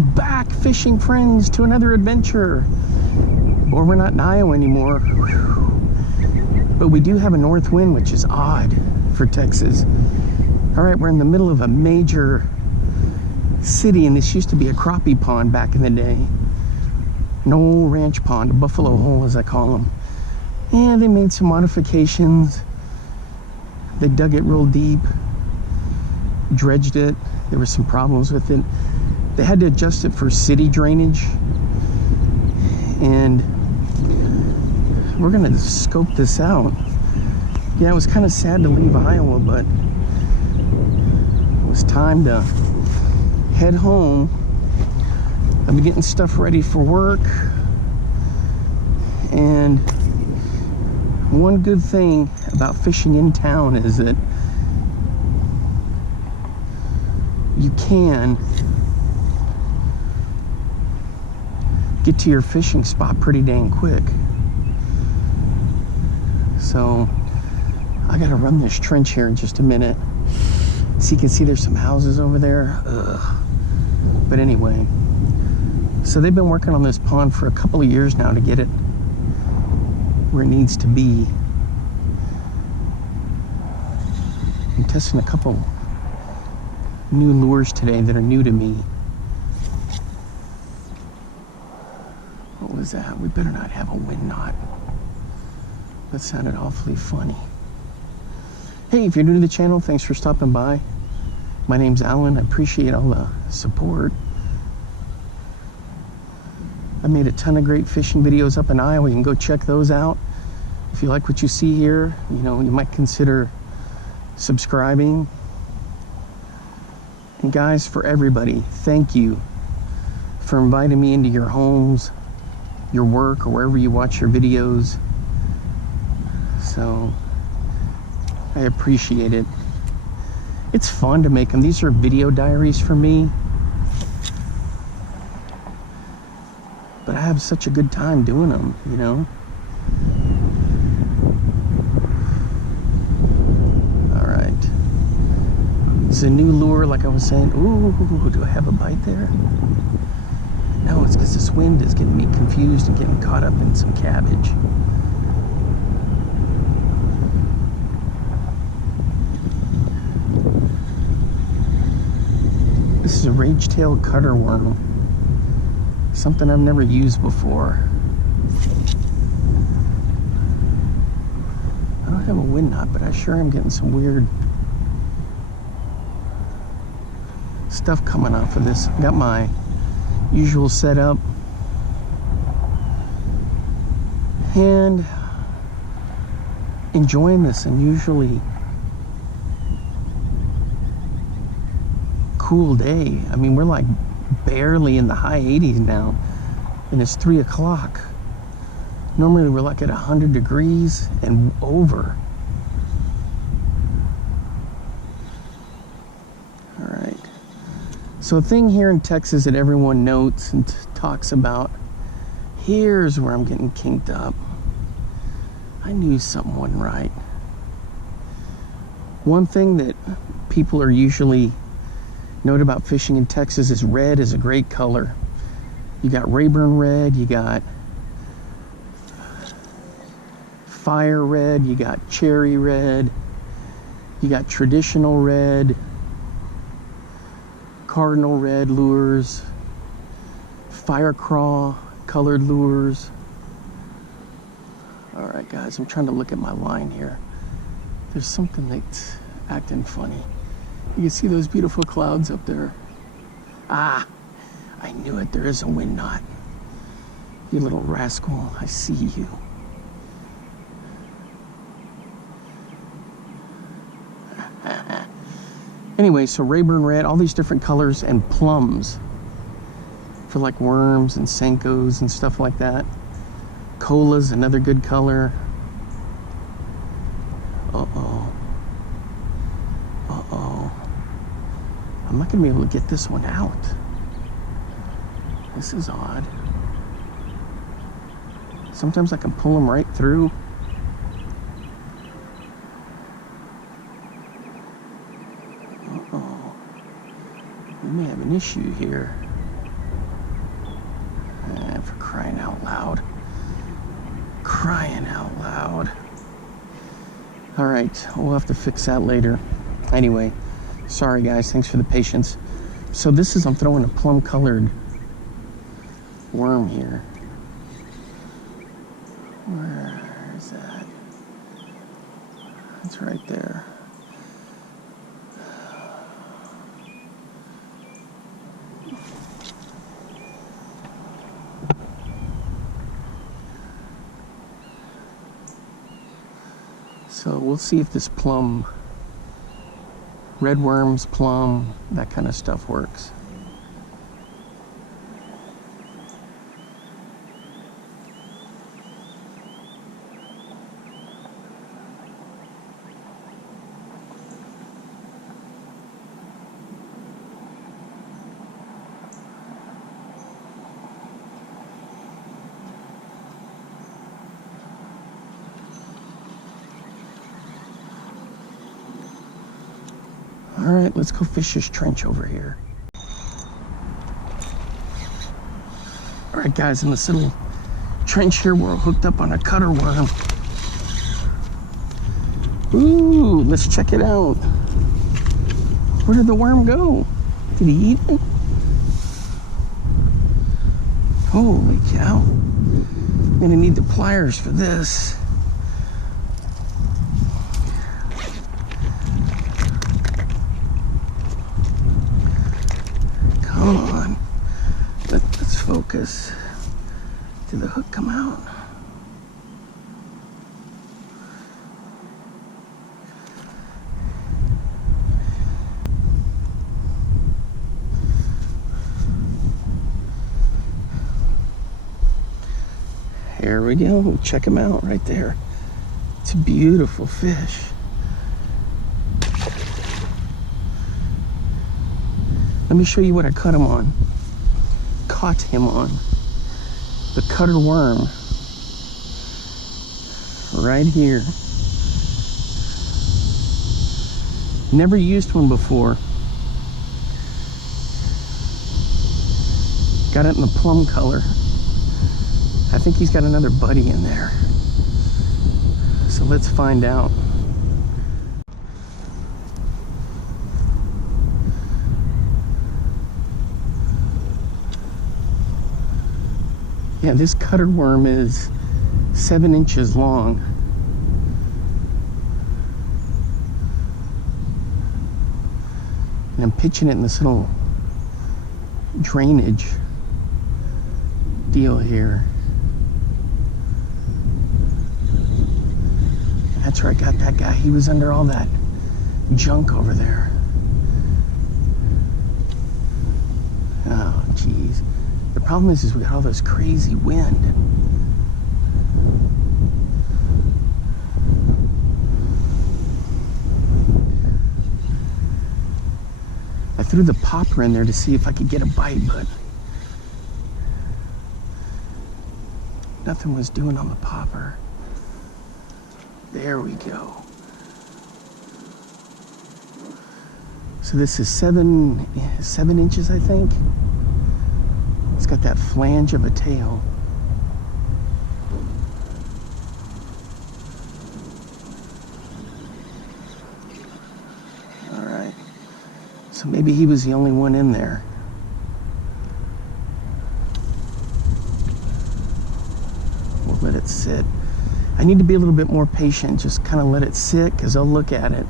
Welcome back, fishing friends, to another adventure. Well, we're not in Iowa anymore. Whew. But we do have a north wind, which is odd for Texas. All right, we're in the middle of a major city, and this used to be a crappie pond back in the day. An old ranch pond, a buffalo hole as I call them. And they made some modifications. They dug it real deep, dredged it. There were some problems with it. They had to adjust it for city drainage. And we're gonna scope this out. Yeah, it was kind of sad to leave Iowa, but it was time to head home. I've been getting stuff ready for work. And one good thing about fishing in town is that you can get to your fishing spot pretty dang quick. So I gotta run this trench here in just a minute. So you can see there's some houses over there. Ugh. But anyway, so they've been working on this pond for a couple of years now to get it where it needs to be. I'm testing a couple new lures today that are new to me. What was that? We better not have a wind knot. That sounded awfully funny. Hey, if you're new to the channel, thanks for stopping by. My name's Alan. I appreciate all the support. I made a ton of great fishing videos up in Iowa. You can go check those out. If you like what you see here, you know, you might consider subscribing. And guys, for everybody, thank you for inviting me into your homes, your work, or wherever you watch your videos. So I appreciate it. It's fun to make them. These are video diaries for me. But I have such a good time doing them, you know? It's a new lure, like I was saying. Ooh, do I have a bite there? No, it's because this wind is getting me confused and getting caught up in some cabbage. This is a rage-tailed cutter worm. Something I've never used before. I don't have a wind knot, but I sure am getting some weird stuff coming off of this. Got my usual setup and enjoying this unusually cool day. I mean, we're like barely in the high 80s now, and it's 3 o'clock. Normally we're like at 100 degrees and over. So a thing here in Texas that everyone notes and talks about, here's where I'm getting kinked up. I knew something wasn't right. One thing that people are usually note about fishing in Texas is red is a great color. You got Rayburn red, you got fire red, you got cherry red, you got traditional red, cardinal red lures, fire craw colored lures. All right, guys, I'm trying to look at my line here. There's something that's acting funny. You can see those beautiful clouds up there. Ah, I knew it. There is a wind knot. You little rascal, I see you. Anyway, so Rayburn red, all these different colors, and plums for like worms and Senkos and stuff like that. Cola's another good color. Uh-oh. Uh-oh. I'm not gonna be able to get this one out. This is odd. Sometimes I can pull them right through. Uh-oh. We may have an issue here. loud. Crying out loud. All right, we'll have to fix that later. Anyway, sorry guys, thanks for the patience. So this is, I'm throwing a plum colored worm here. Where is that? It's right there. So we'll see if this plum, red worms, plum, that kind of stuff works. All right, let's go fish this trench over here. All right, guys, in this little trench here, we're hooked up on a cutter worm. Ooh, let's check it out. Where did the worm go? Did he eat it? Holy cow. I'm gonna need the pliers for this. Come on, let's focus. Did the hook come out? Here we go, check him out right there. It's a beautiful fish. Let me show you what I caught him on. Caught him on. The cutter worm. Right here. Never used one before. Got it in the plum color. I think he's got another buddy in there. So let's find out. Yeah, this cutter worm is 7 inches long. And I'm pitching it in this little drainage deal here. That's where I got that guy. He was under all that junk over there. Oh, geez. The problem is we got all this crazy wind. I threw the popper in there to see if I could get a bite, but nothing was doing on the popper. There we go. So this is seven inches, I think. It's got that flange of a tail. All right. So maybe he was the only one in there. We'll let it sit. I need to be a little bit more patient. Just kind of let it sit, because I'll look at it.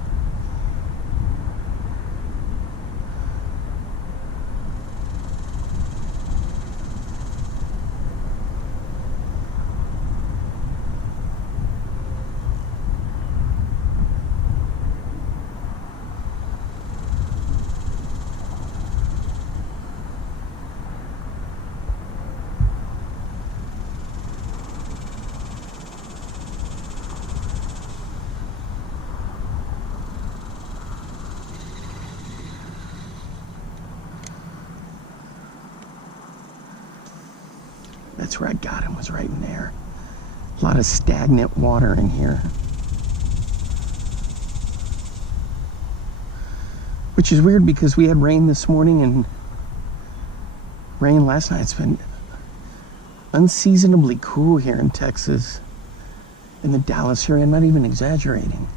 That's where I got him, was right in there. A lot of stagnant water in here. Which is weird because we had rain this morning and rain last night. It's been unseasonably cool here in Texas, in the Dallas area. I'm not even exaggerating.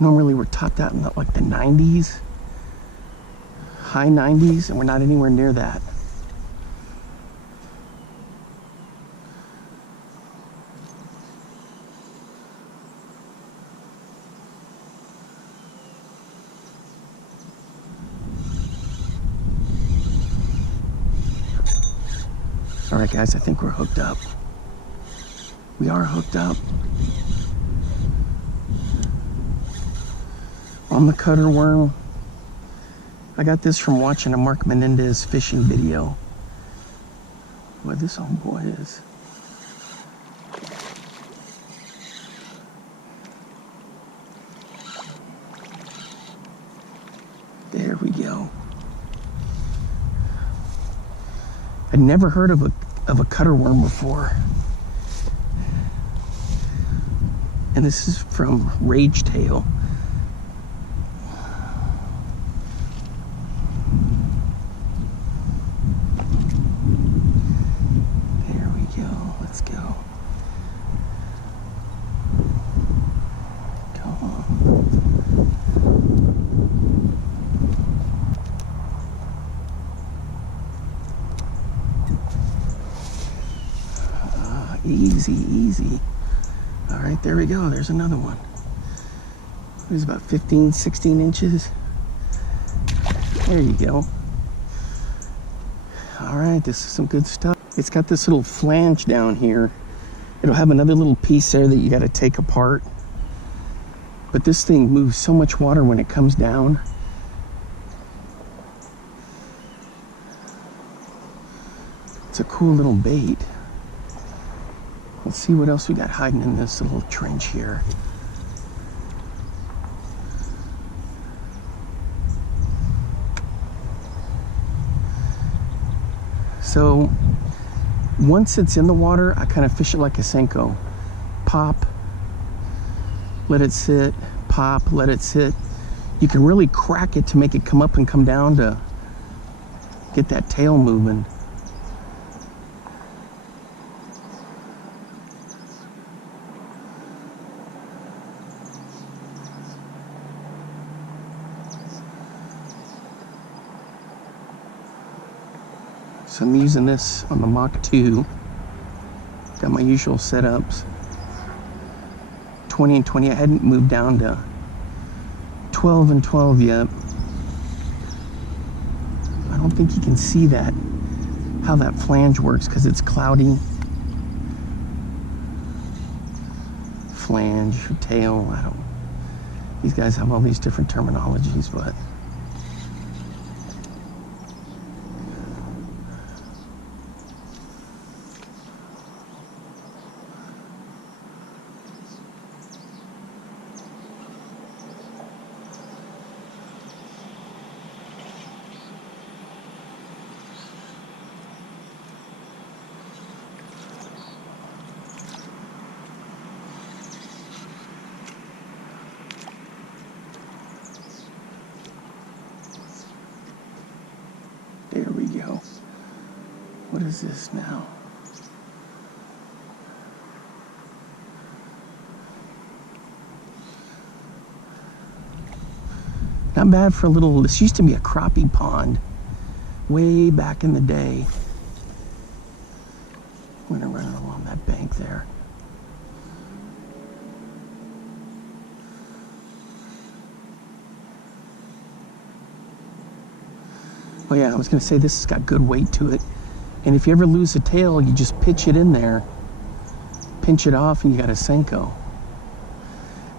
Normally we're topped out in like the 90s, high 90s, and we're not anywhere near that. All right, guys, I think we're hooked up. We are hooked up. On the cutter worm. I got this from watching a Mark Menendez fishing video. What this old boy is. There we go. I'd never heard of a cutter worm before. And this is from Rage Tail. There we go. Let's go. Come on. Easy, easy. All right, there we go. There's another one. It was about 15, 16 inches. There you go. All right, this is some good stuff. It's got this little flange down here. It'll have another little piece there that you got to take apart. But this thing moves so much water when it comes down. It's a cool little bait. Let's see what else we got hiding in this little trench here. So once it's in the water, I kind of fish it like a Senko. Pop, let it sit, pop, let it sit. You can really crack it to make it come up and come down to get that tail moving. So I'm using this on the Mach 2. Got my usual setups. 20 and 20. I hadn't moved down to 12 and 12 yet. I don't think you can see that, how that flange works, because it's cloudy. Flange, tail, I don't. These guys have all these different terminologies, but. There we go. What is this now? Not bad for a little, this used to be a crappie pond way back in the day. I'm gonna run along that bank there. Oh yeah, I was gonna say this has got good weight to it. And if you ever lose a tail, you just pitch it in there, pinch it off, and you got a Senko.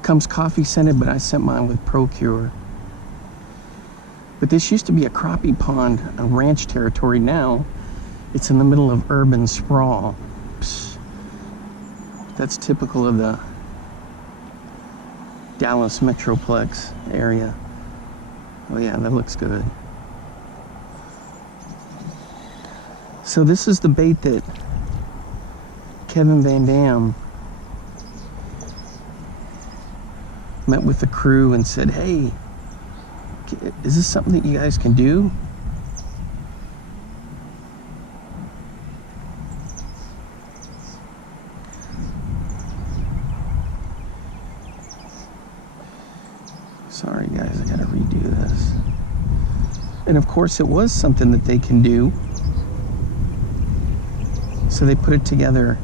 Comes coffee scented, but I sent mine with Procure. But this used to be a crappie pond on ranch territory. Now it's in the middle of urban sprawl. Psst. That's typical of the Dallas Metroplex area. Oh yeah, that looks good. So this is the bait that Kevin Van Dam met with the crew and said, hey, is this something that you guys can do? Sorry guys, I gotta redo this. And of course it was something that they can do. So they put it together.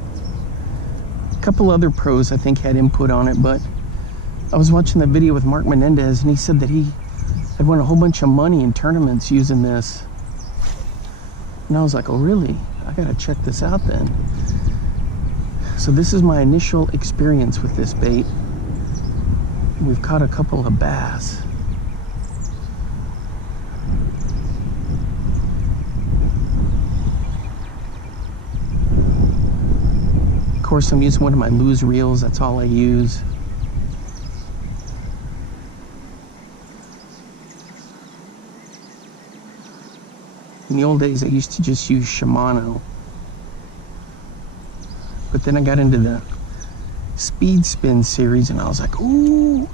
A couple other pros I think had input on it, but I was watching the video with Mark Menendez and he said that he had won a whole bunch of money in tournaments using this. And I was like, oh really? I gotta check this out then. So this is my initial experience with this bait. We've caught a couple of bass. Of course, I'm using one of my lose reels. That's all I use. In the old days, I used to just use Shimano. But then I got into the Speed Spin series and I was like, ooh,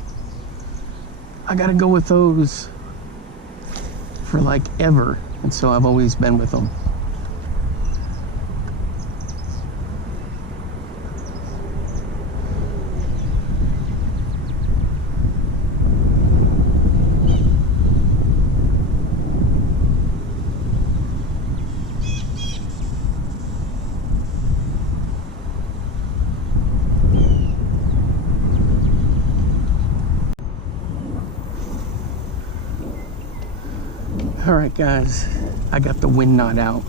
I gotta go with those for like ever. And so I've always been with them. All right, guys, I got the wind knot out.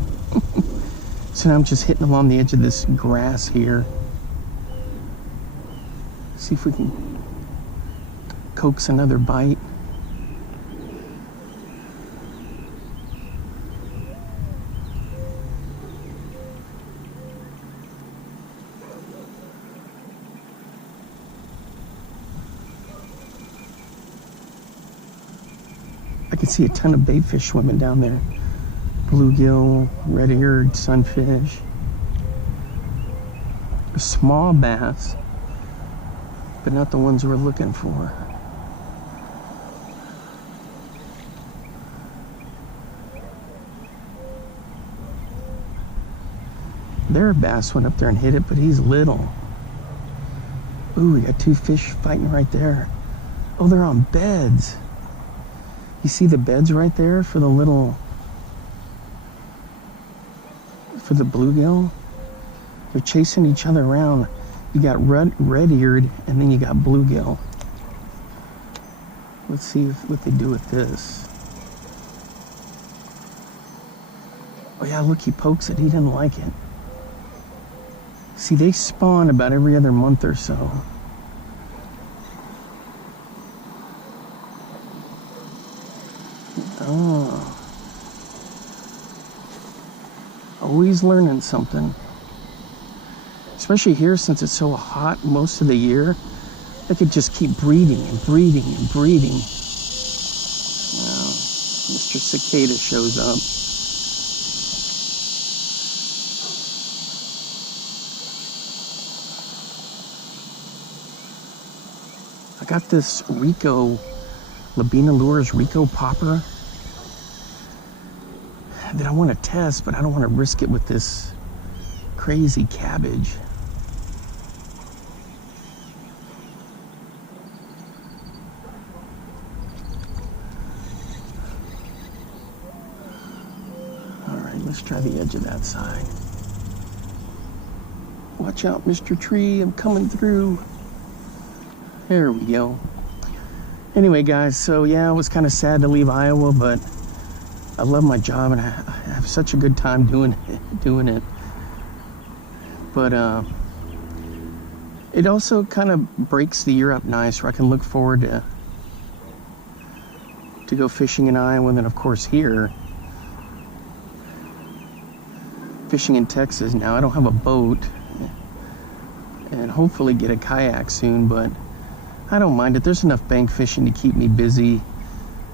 So now I'm just hitting along the edge of this grass here. See if we can coax another bite. I can see a ton of bait fish swimming down there. Bluegill, red-eared sunfish. A small bass, but not the ones we're looking for. Their bass went up there and hit it, but he's little. Ooh, we got two fish fighting right there. Oh, they're on beds. You see the beds right there for the little, for the bluegill? They're chasing each other around. You got red-eared and then you got bluegill. Let's see what they do with this. Oh yeah, look, he pokes it. He didn't like it. See, they spawn about every other month or so. Oh. Always learning something. Especially here, since it's so hot most of the year, they could just keep breeding and breeding and breeding. Now, Mr. Cicada shows up. I got this Rico, Labina Lures Rico popper that I want to test, but I don't want to risk it with this crazy cabbage. All right, let's try the edge of that side. Watch out, Mr. Tree, I'm coming through. There we go. Anyway, guys, so yeah, it was kind of sad to leave Iowa, but I love my job and I have such a good time doing it. But it also kind of breaks the year up nice, where I can look forward to go fishing in Iowa, and then of course here, fishing in Texas. Now I don't have a boat, and hopefully get a kayak soon, but I don't mind it. There's enough bank fishing to keep me busy.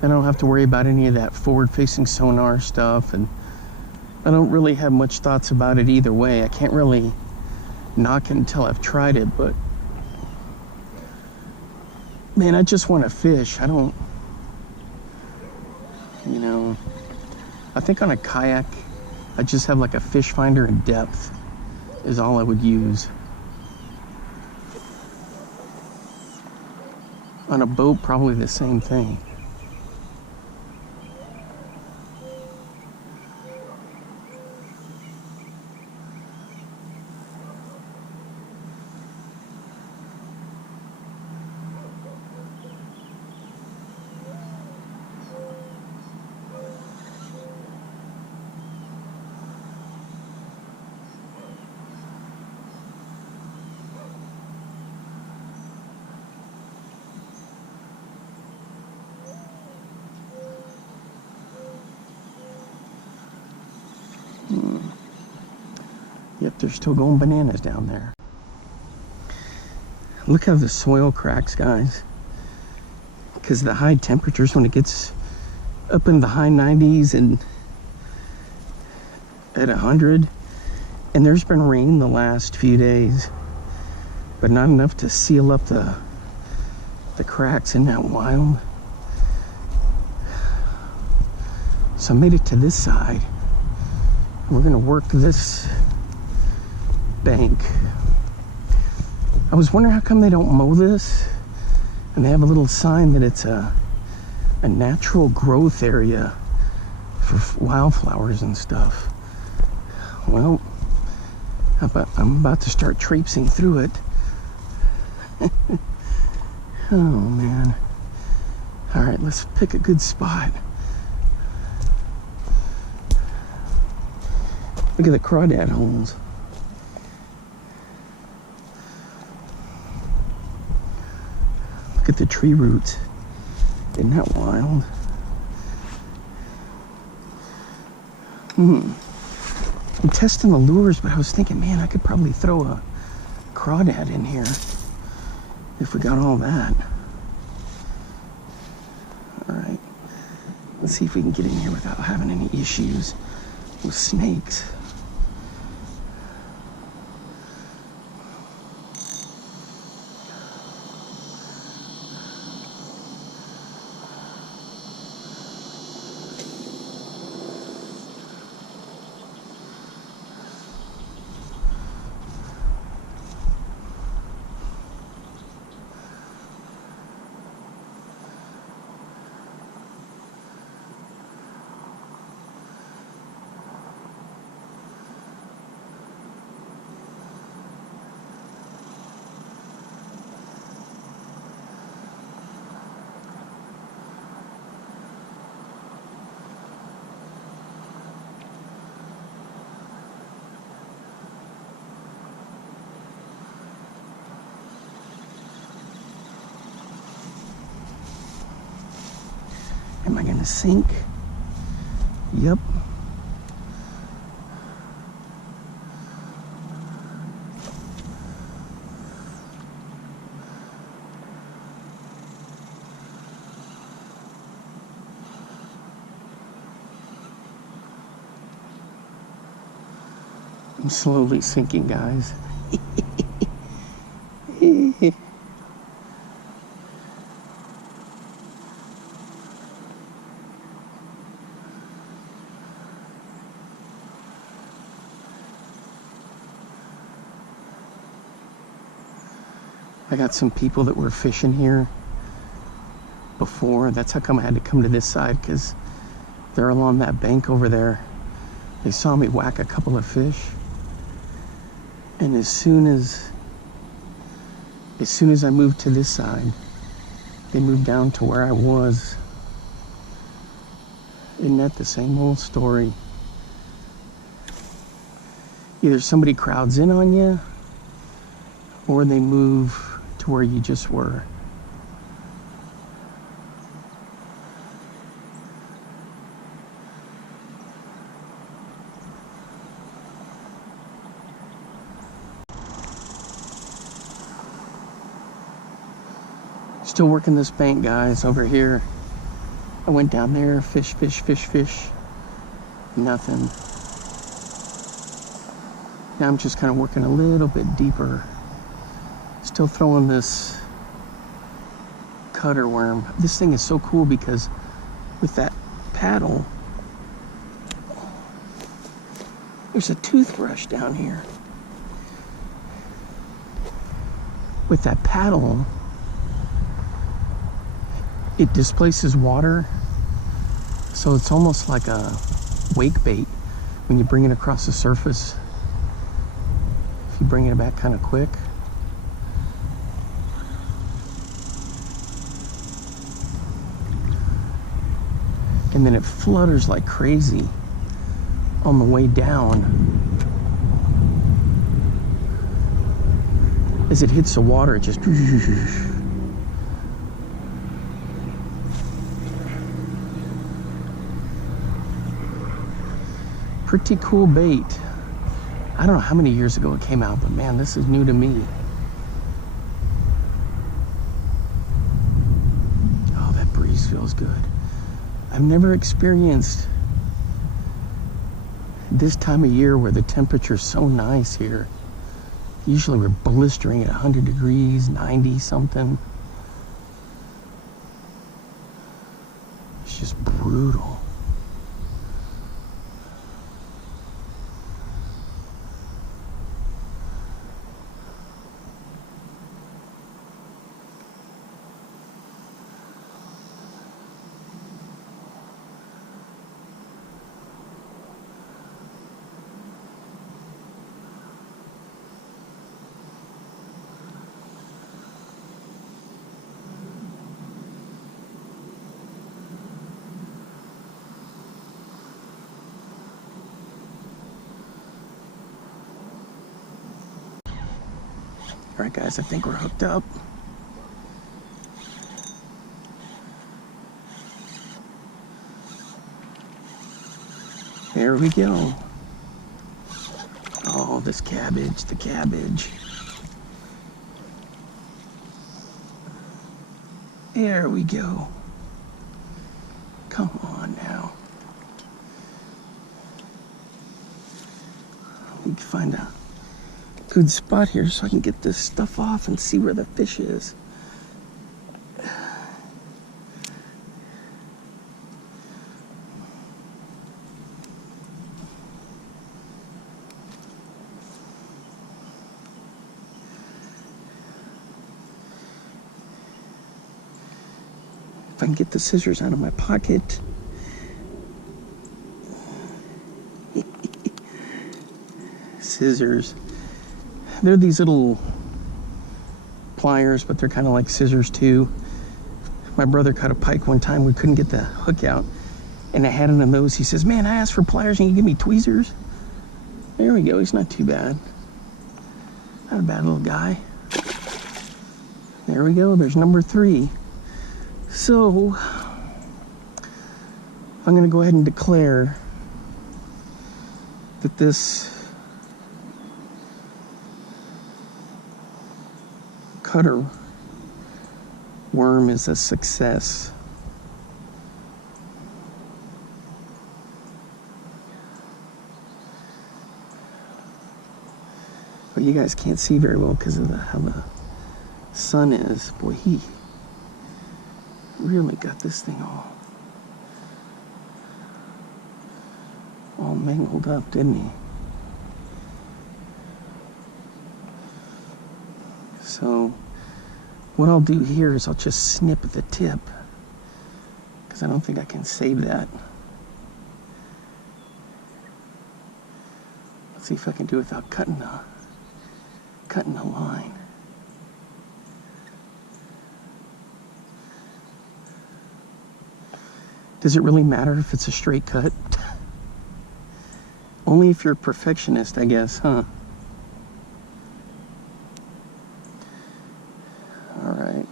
I don't have to worry about any of that forward-facing sonar stuff, and I don't really have much thoughts about it either way. I can't really knock it until I've tried it, but man, I just want to fish. I don't You know, I think on a kayak, I just have like a fish finder and depth is all I would use. On a boat, probably the same thing. Yep, they're still going bananas down there. Look how the soil cracks, guys. Because the high temperatures, when it gets up in the high 90s and at 100, and there's been rain the last few days, but not enough to seal up the cracks. Isn't that wild? So I made it to this side. We're gonna work this bank. I was wondering how come they don't mow this, and they have a little sign that it's a natural growth area for wildflowers and stuff. Well, I'm about to start traipsing through it. Oh man. All right, let's pick a good spot. Look at the crawdad holes. Look at the tree roots. Isn't that wild? I'm testing the lures, but I was thinking, man, I could probably throw a crawdad in here if we got all that. All right, let's see if we can get in here without having any issues with snakes. Am I gonna sink? Yep. I'm slowly sinking, guys. I got some people that were fishing here before. That's how come I had to come to this side, because they're along that bank over there. They saw me whack a couple of fish, and as soon as I moved to this side, they moved down to where I was. Isn't that the same old story? Either somebody crowds in on you, or they move to where you just were. Still working this bank, guys, over here. I went down there, fish, nothing. Now I'm just kind of working a little bit deeper. Still throwing this cutter worm. This thing is so cool because with that paddle. There's a toothbrush down here. With that paddle, it displaces water, so it's almost like a wake bait when you bring it across the surface. If you bring it back kind of quick. And then it flutters like crazy on the way down. As it hits the water, it just... Pretty cool bait. I don't know how many years ago it came out, but man, this is new to me. Oh, that breeze feels good. I've never experienced this time of year where the temperature's so nice here. Usually we're blistering at 100 degrees, 90 something. It's just brutal. All right, guys, I think we're hooked up. There we go. Oh, this cabbage, the cabbage. There we go. Come on now. We can find a good spot here so I can get this stuff off and see where the fish is. If I can get the scissors out of my pocket. Scissors. They're these little pliers, but they're kind of like scissors too. My brother caught a pike one time. We couldn't get the hook out, and I had one of those. He says, "Man, I asked for pliers and you give me tweezers." There we go. He's not too bad. Not a bad little guy. There we go. There's number 3. So I'm going to go ahead and declare that this cutter worm is a success. But you guys can't see very well because of how the sun is. Boy, he really got this thing all mangled up, didn't he? So what I'll do here is I'll just snip the tip because I don't think I can save that. Let's see if I can do it without cutting the line. Does it really matter if it's a straight cut? Only if you're a perfectionist, I guess, huh? All right.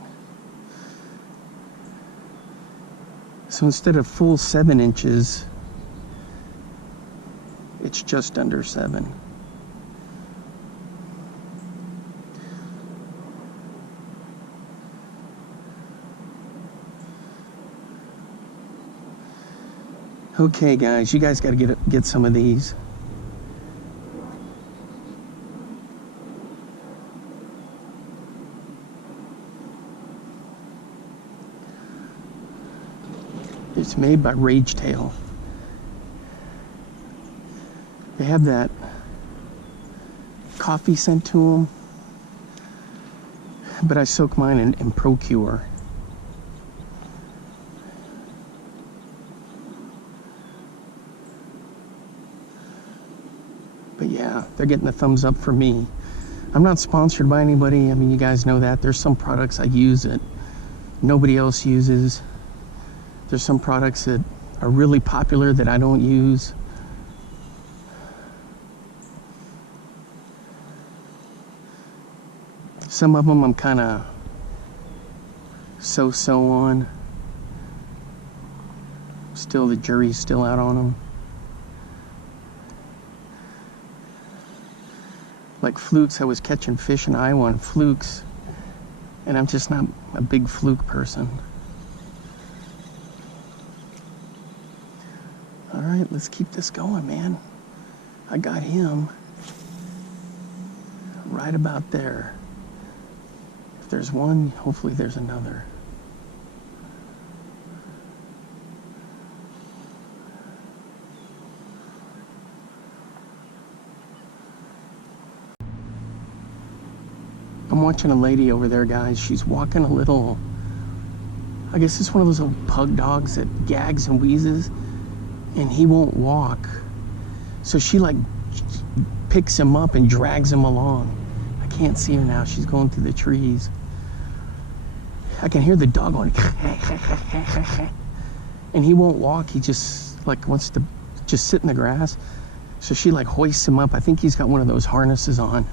So instead of full 7 inches, it's just under 7. Okay, guys, you guys got to get some of these. It's made by Rage Tail. They have that coffee scent to them, but I soak mine in Procure. But yeah, they're getting the thumbs up for me. I'm not sponsored by anybody. I mean, you guys know that. There's some products I use that nobody else uses. There's some products that are really popular that I don't use. Some of them I'm kind of so-so on. Still, the jury's still out on them. Like flukes, I was catching fish in Iowa on flukes, and I'm just not a big fluke person. All right, let's keep this going, man. I got him right about there. If there's one, hopefully there's another. I'm watching a lady over there, guys. She's walking a little, I guess it's one of those little pug dogs that gags and wheezes, and he won't walk. So she like picks him up and drags him along. I can't see her now. She's going through the trees. I can hear the dog going, and he won't walk. He just like wants to just sit in the grass. So she like hoists him up. I think he's got one of those harnesses on.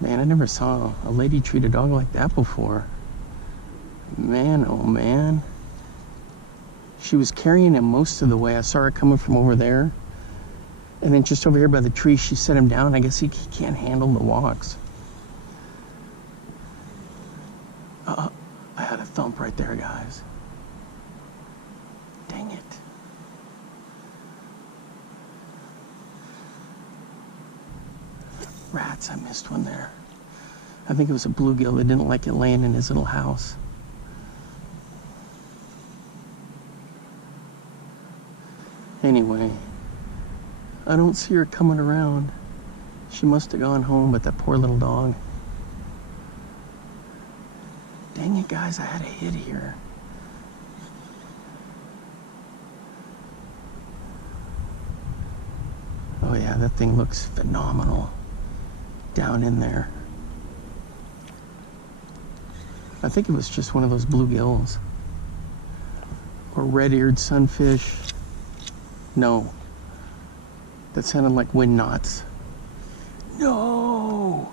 Man, I never saw a lady treat a dog like that before. Man, oh man. She was carrying him most of the way. I saw her coming from over there. And then just over here by the tree, she set him down. I guess he can't handle the walks. I had a thump right there, guys. Dang it. Rats, I missed one there. I think it was a bluegill that didn't like it laying in his little house. Anyway, I don't see her coming around. She must have gone home, but that poor little dog. Dang it, guys, I had a hit here. Oh yeah, that thing looks phenomenal down in there. I think it was just one of those bluegills or red-eared sunfish. No, that sounded like wind knots. No.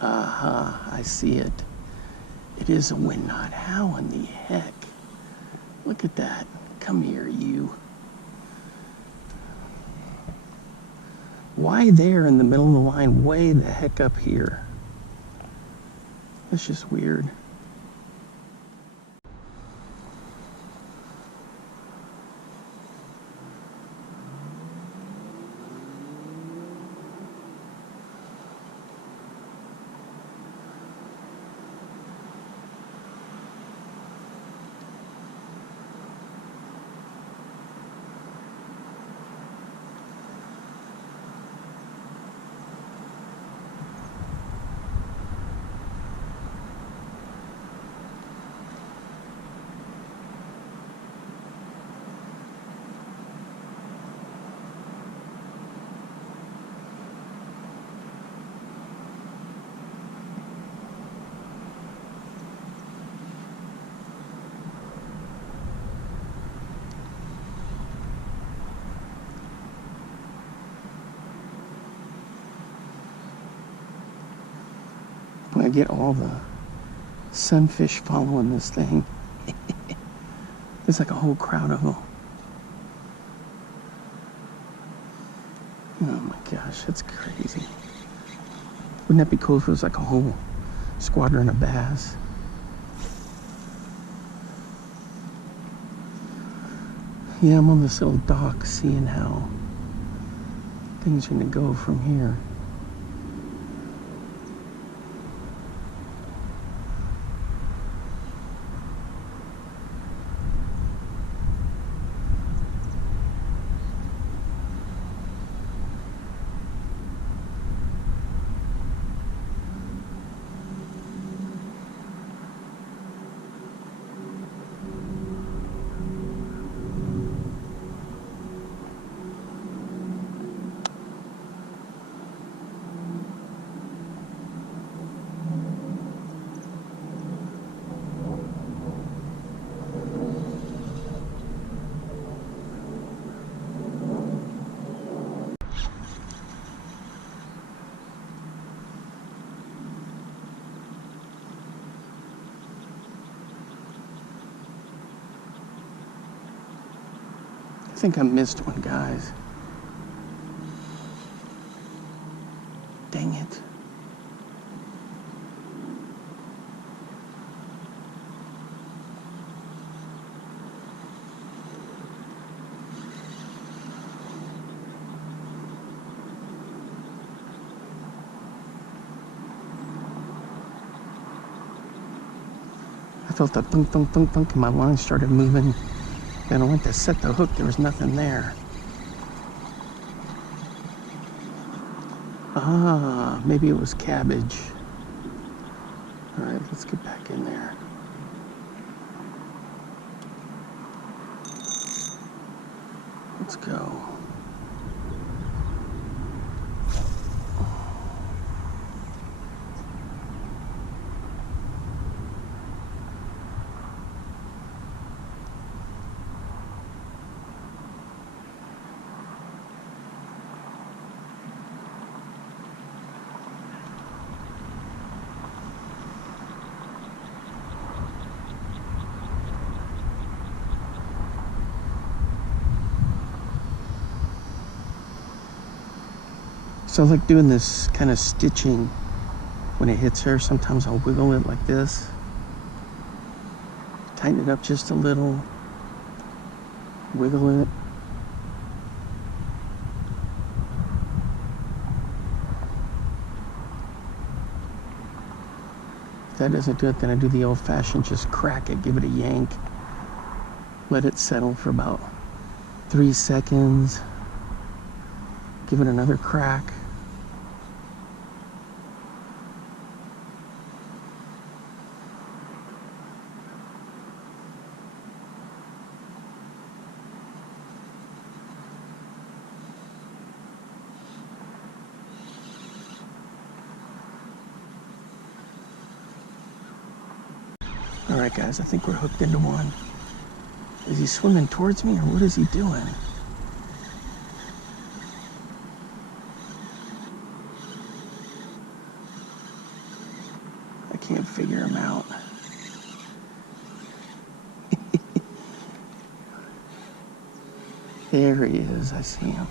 Aha, I see it. It is a wind knot. How in the heck? Look at that. Come here, you. Why there in the middle of the line, way the heck up here? That's just weird. I get all the sunfish following this thing. There's like a whole crowd of them. Oh my gosh, that's crazy. Wouldn't that be cool if it was like a whole squadron of bass? Yeah, I'm on this little dock seeing how things are gonna go from here. think I missed one, guys. Dang it. I felt a thunk, thunk, thunk, thunk, and my line started moving. Then I went to set the hook, there was nothing there. Ah, maybe it was cabbage. All right, let's get back in there. Let's go. So I like doing this kind of stitching when it hits her. Sometimes I'll wiggle it like this, tighten it up just a little, wiggle it. If that doesn't do it, then I do the old-fashioned, just crack it, give it a yank, let it settle for about 3 seconds, give it another crack. All right, guys, I think we're hooked into one. Is he swimming towards me, or what is he doing? I can't figure him out. There he is, I see him.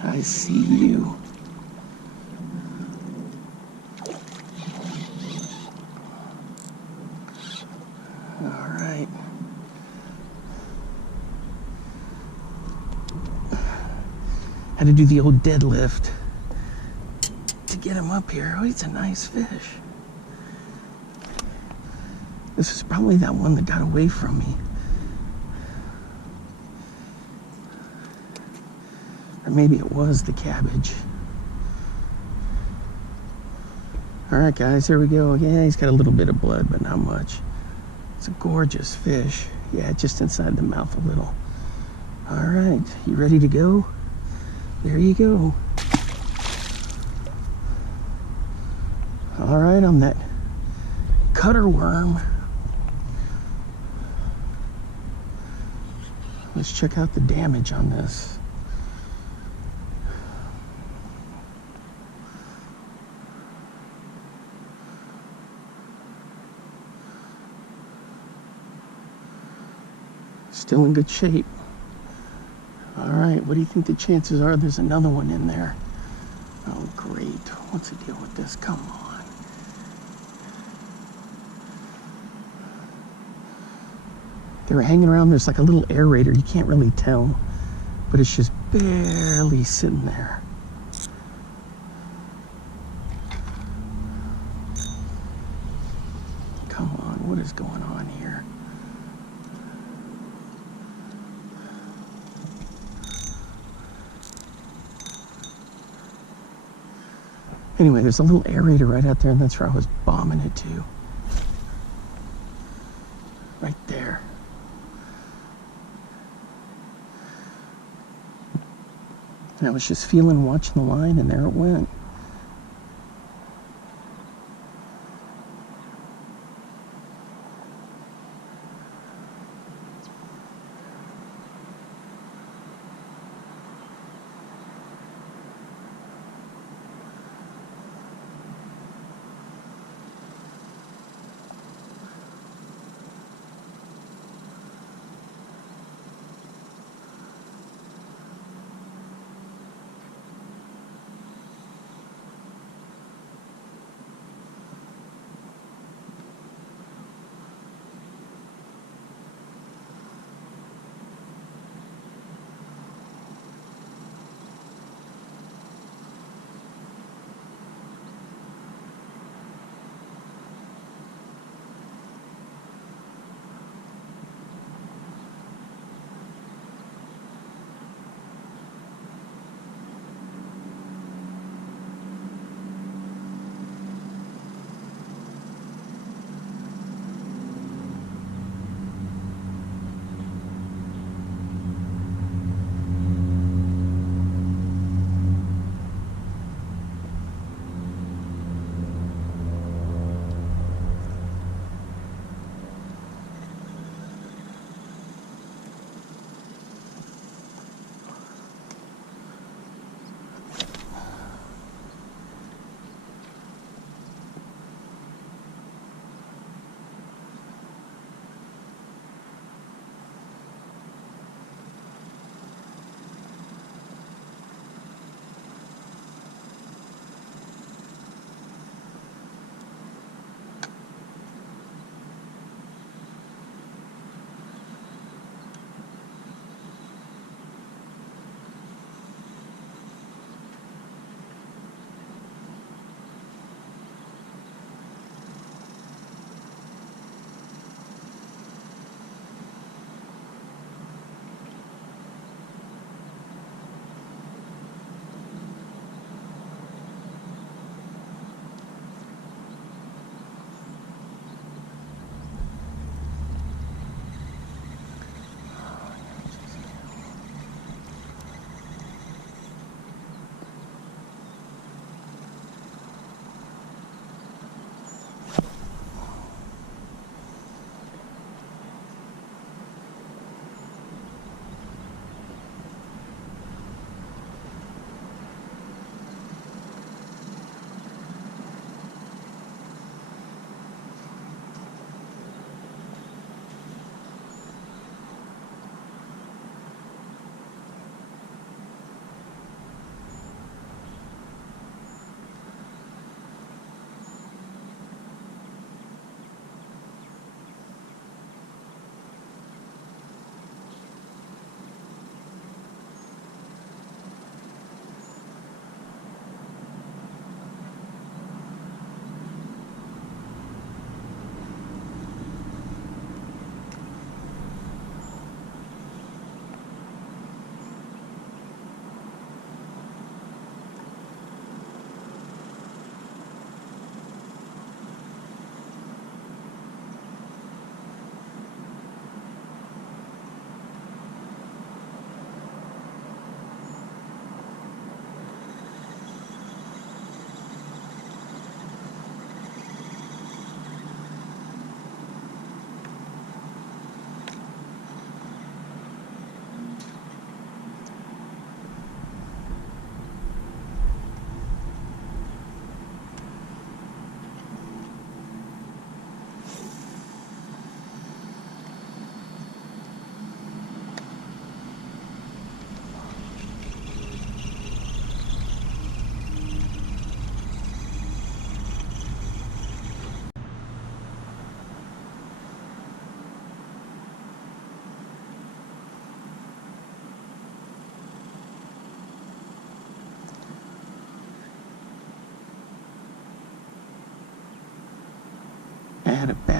I see you. All right. Had to do the old deadlift to get him up here. Oh, he's a nice fish. This is probably that one that got away from me. Or maybe it was the cabbage. All right, guys, here we go. Yeah, he's got a little bit of blood, but not much. It's a gorgeous fish. Yeah, just inside the mouth a little. All right, you ready to go? There you go. All right, on that cutter worm. Let's check out the damage on this. Still in good shape. All right, what do you think the chances are there's another one in there? Oh, great. What's the deal with this? Come on. They were hanging around. There's like a little aerator. You can't really tell, but it's just barely sitting there. Come on, what is going on here? Anyway, there's a little aerator right out there, and that's where I was bombing it to. Right there. And I was just feeling, watching the line, and there it went.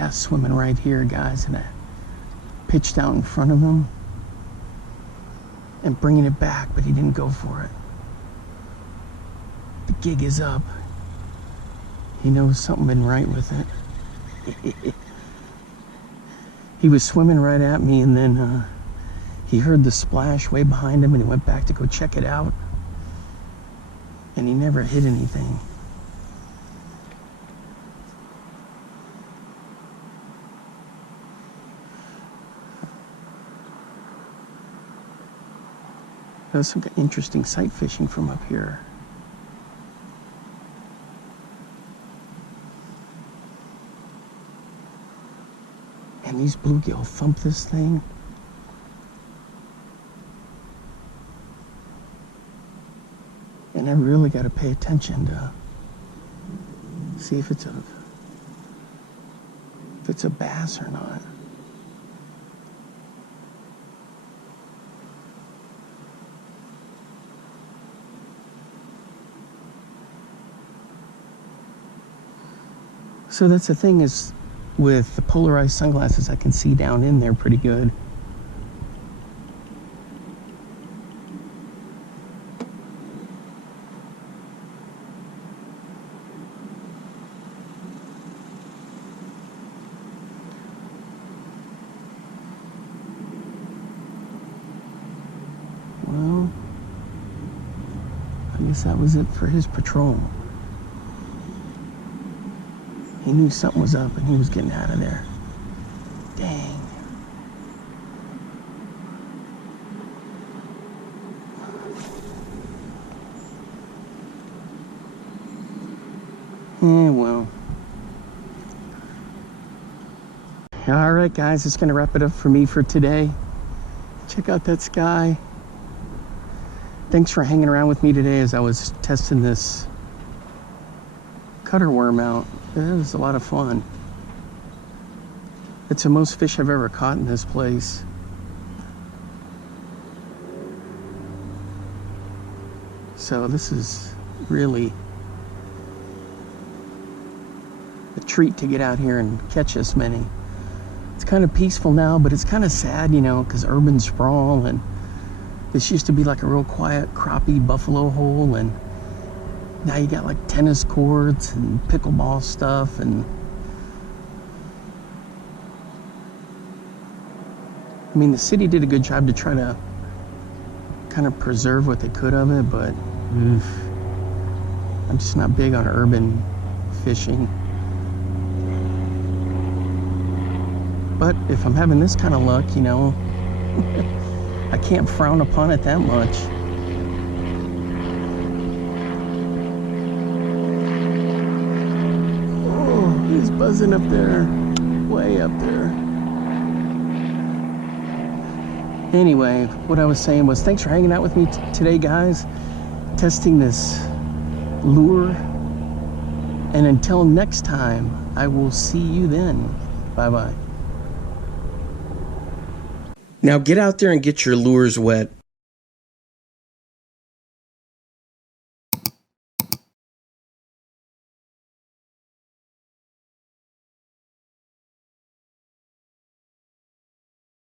bass swimming right here, guys, and I pitched out in front of him and bringing it back, but he didn't go for it. The gig is up. He knows something been right with it. He was swimming right at me, and then he heard the splash way behind him, and he went back to go check it out, and he never hit anything. There's some interesting sight fishing from up here. And these bluegill thump this thing. And I really got to pay attention to see if it's a bass or not. So that's the thing, is with the polarized sunglasses, I can see down in there pretty good. Well, I guess that was it for his patrol. He knew something was up and he was getting out of there. Dang. Well. All right, guys, it's going to wrap it up for me for today. Check out that sky. Thanks for hanging around with me today as I was testing this cutter worm out. It was a lot of fun. It's the most fish I've ever caught in this place. So this is really a treat to get out here and catch this many. It's kind of peaceful now, but it's kind of sad, you know, because urban sprawl, and this used to be like a real quiet crappie buffalo hole, and now you got like tennis courts and pickleball stuff, and I mean, the city did a good job to try to kind of preserve what they could of it, but I'm just not big on urban fishing. But if I'm having this kind of luck, you know, I can't frown upon it that much. He's buzzing up there, way up there. Anyway, what I was saying was, thanks for hanging out with me today, guys. Testing this lure. And until next time, I will see you then. Bye-bye. Now get out there and get your lures wet.